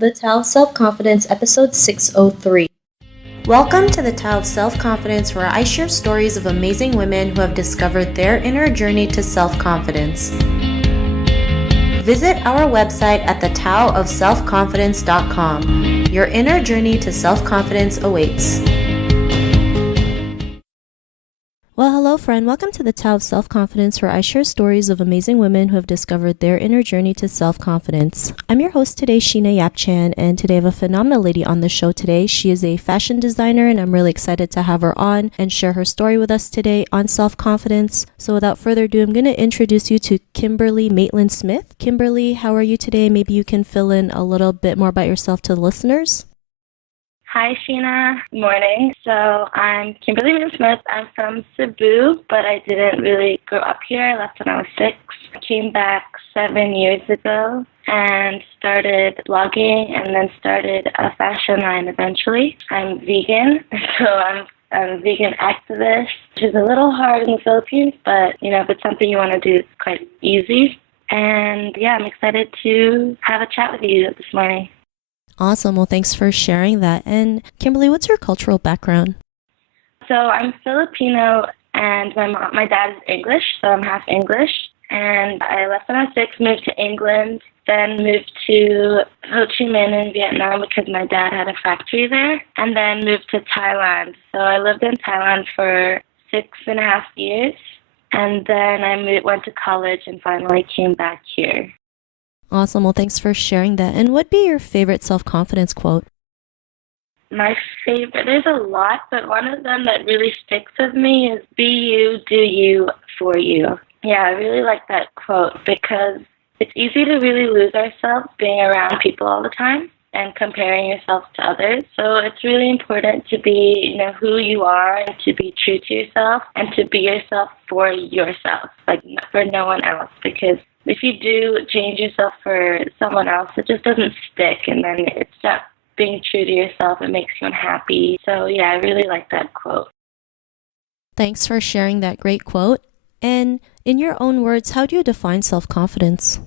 The Tao of Self-Confidence, episode 603. Welcome to the Tao of Self-Confidence, where I share stories of amazing women who have discovered their inner journey to self-confidence. Visit our website at thetaoofselfconfidence.com. Your inner journey to self-confidence awaits. Well, hello, friend. Welcome to the Tao of Self-Confidence, where I share stories of amazing women who have discovered their inner journey to self-confidence. I'm your host today, Sheena Yap-Chan, and today I have a phenomenal lady on the show today. She is a fashion designer, and I'm really excited to have her on and share her story with us today on self-confidence. So without further ado, I'm going to introduce you to Kymberly Maitland-Smith. Kymberly, how are you today? Maybe you can fill in a little bit more about yourself to the listeners. Hi, Sheena. Good morning. So I'm Kymberly Maitland-Smith. I'm from Cebu, but I didn't really grow up here. I left when I was 6. I came back 7 years ago and started blogging and then started a fashion line eventually. I'm vegan, so I'm a vegan activist, which is a little hard in the Philippines, but, if it's something you want to do, it's quite easy. And, I'm excited to have a chat with you this morning. Awesome. Well, thanks for sharing that. And Kymberly, what's your cultural background? So I'm Filipino, and my dad is English, so I'm half English. And I left when I was 6, moved to England, then moved to Ho Chi Minh in Vietnam because my dad had a factory there, and then moved to Thailand. So I lived in Thailand for 6.5 years, and then I went to college and finally came back here. Awesome. Well, thanks for sharing that. And what'd be your favorite self-confidence quote? My favorite, there's a lot, but one of them that really sticks with me is be you, do you, for you. Yeah, I really like that quote because it's easy to really lose ourselves being around people all the time and comparing yourself to others. So it's really important to be, who you are and to be true to yourself and to be yourself for yourself, like for no one else, because if you do change yourself for someone else, it just doesn't stick, and then it's not being true to yourself. It makes you unhappy. So, I really like that quote. Thanks for sharing that great quote. And in your own words, how do you define self-confidence?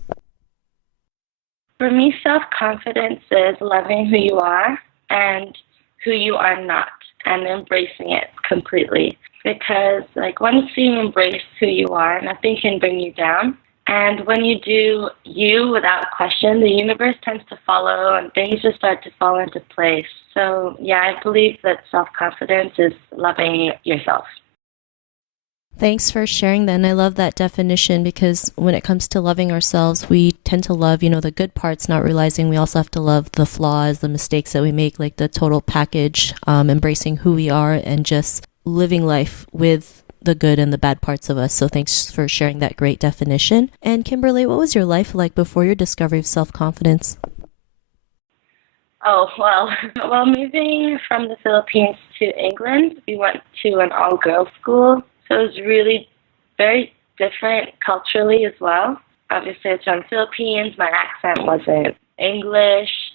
For me, self-confidence is loving who you are and who you are not and embracing it completely. Because, once you embrace who you are, nothing can bring you down. And when you do you without question, the universe tends to follow and things just start to fall into place. So, I believe that self-confidence is loving yourself. Thanks for sharing that. And I love that definition because when it comes to loving ourselves, we tend to love, the good parts, not realizing we also have to love the flaws, the mistakes that we make, like the total package, embracing who we are and just living life with the good and the bad parts of us. So thanks for sharing that great definition. And Kymberly, what was your life like before your discovery of self-confidence? Oh, well, moving from the Philippines to England, we went to an all-girls school. So it was really very different culturally as well. Obviously, it's from the Philippines. My accent wasn't English.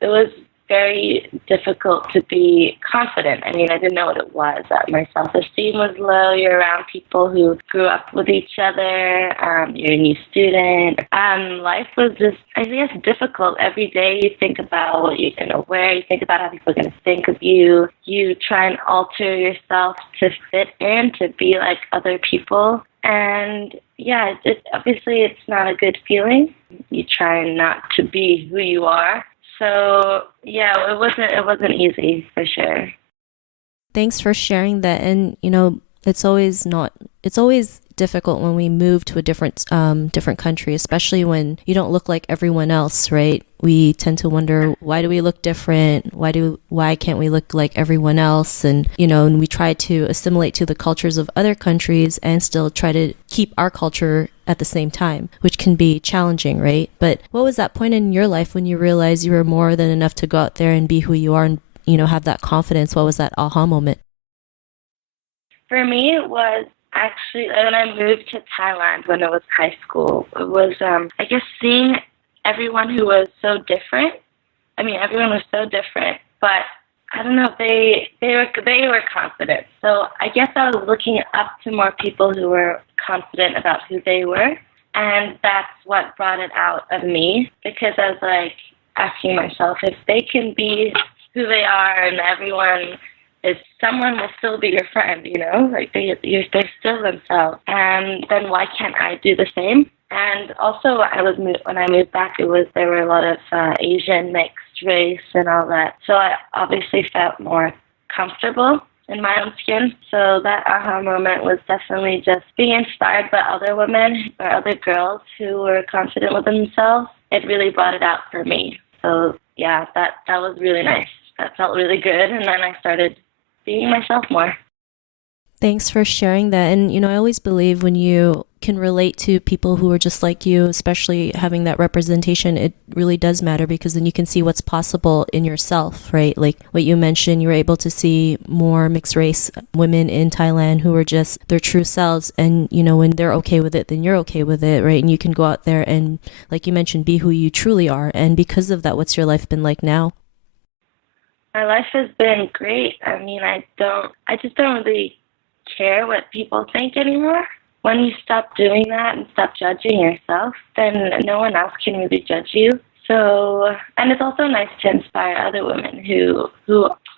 It was very difficult to be confident. I didn't know what it was. My self-esteem was low. You're around people who grew up with each other. You're a new student. Life was just, difficult. Every day you think about what you're going to wear. You think about how people are going to think of you. You try and alter yourself to fit in, to be like other people. And obviously it's not a good feeling. You try not to be who you are. So, it wasn't easy for sure. Thanks for sharing that. And, it's always difficult when we move to a different country, especially when you don't look like everyone else, right? We tend to wonder, why do we look different? Why can't we look like everyone else? And, and we try to assimilate to the cultures of other countries and still try to keep our culture at the same time, which can be challenging, right? But what was that point in your life when you realized you were more than enough to go out there and be who you are and, have that confidence? What was that aha moment? For me, it was actually when I moved to Thailand when I was high school. It was, seeing everyone who was so different. Everyone was so different, but I don't know, they were confident. So I guess I was looking up to more people who were confident about who they were, and that's what brought it out of me because I was like, asking myself if they can be who they are and someone will still be your friend, like they're still themselves. And then why can't I do the same? And also, when I moved back, there were a lot of Asian mixed race and all that. So I obviously felt more comfortable in my own skin. So that aha moment was definitely just being inspired by other women or other girls who were confident with themselves. It really brought it out for me. So yeah, that was really nice. That felt really good. And then I started being myself more. Thanks for sharing that. And, I always believe when you can relate to people who are just like you, especially having that representation, it really does matter because then you can see what's possible in yourself, right? Like what you mentioned, you were able to see more mixed race women in Thailand who are just their true selves. And, when they're okay with it, then you're okay with it, right? And you can go out there and, like you mentioned, be who you truly are. And because of that, what's your life been like now? My life has been great. I mean, I just don't really care what people think anymore. When you stop doing that and stop judging yourself, then no one else can really judge you. So, and it's also nice to inspire other women who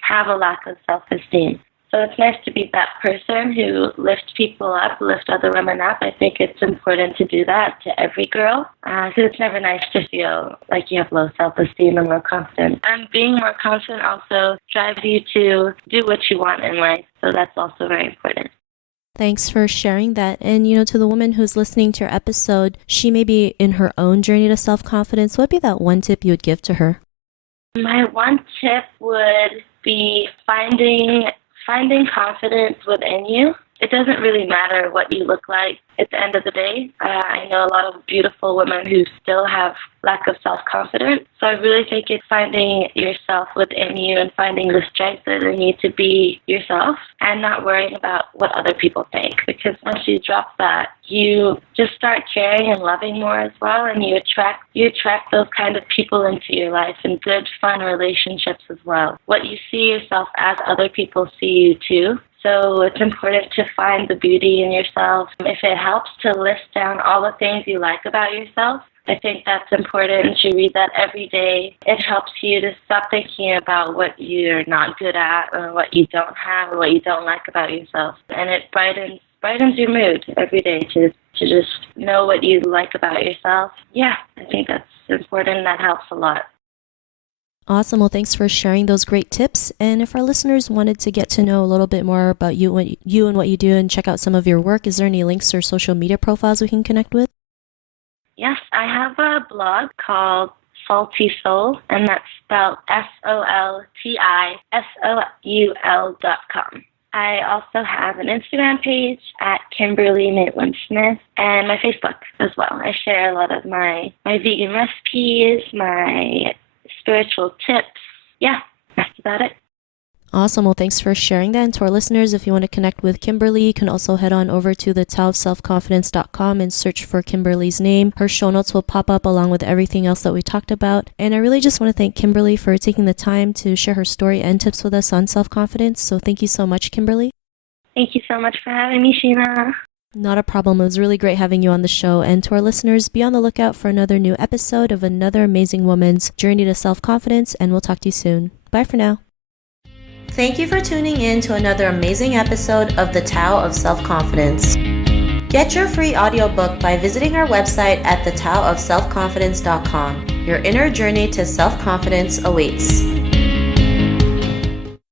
have a lack of self-esteem. So it's nice to be that person who lifts people up, lifts other women up. I think it's important to do that to every girl because it's never nice to feel like you have low self-esteem and low confidence. And being more confident also drives you to do what you want in life. So that's also very important. Thanks for sharing that. And, to the woman who's listening to your episode, she may be in her own journey to self-confidence. What would be that one tip you would give to her? My one tip would be finding confidence within you. It doesn't really matter what you look like at the end of the day. I know a lot of beautiful women who still have lack of self-confidence. So I really think it's finding yourself within you and finding the strength within you to be yourself and not worrying about what other people think. Because once you drop that, you just start caring and loving more as well, and you attract those kind of people into your life and good, fun relationships as well. What you see yourself as, other people see you too. So it's important to find the beauty in yourself. If it helps to list down all the things you like about yourself, I think that's important to read that every day. It helps you to stop thinking about what you're not good at or what you don't have or what you don't like about yourself. And it brightens your mood every day to just know what you like about yourself. Yeah, I think that's important. That helps a lot. Awesome. Well, thanks for sharing those great tips. And if our listeners wanted to get to know a little bit more about you and what you do and check out some of your work, is there any links or social media profiles we can connect with? Yes, I have a blog called Solti Soul, and that's spelled SoltiSoul.com. I also have an Instagram page at Kymberly Maitland-Smith and my Facebook as well. I share a lot of my vegan recipes, my spiritual tips. Yeah, that's about it. Awesome. Well, thanks for sharing that. And to our listeners, if you want to connect with Kymberly, you can also head on over to the taoofselfconfidence.com and search for Kymberly's name. Her show notes will pop up along with everything else that we talked about. And I really just want to thank Kymberly for taking the time to share her story and tips with us on self-confidence. So thank you so much, Kymberly. Thank you so much for having me, Sheena. Not a problem. It was really great having you on the show. And to our listeners, be on the lookout for another new episode of another amazing woman's journey to self-confidence. And we'll talk to you soon. Bye for now. Thank you for tuning in to another amazing episode of the Tao of Self-Confidence. Get your free audiobook by visiting our website at thetaoofselfconfidence.com. Your inner journey to self-confidence awaits.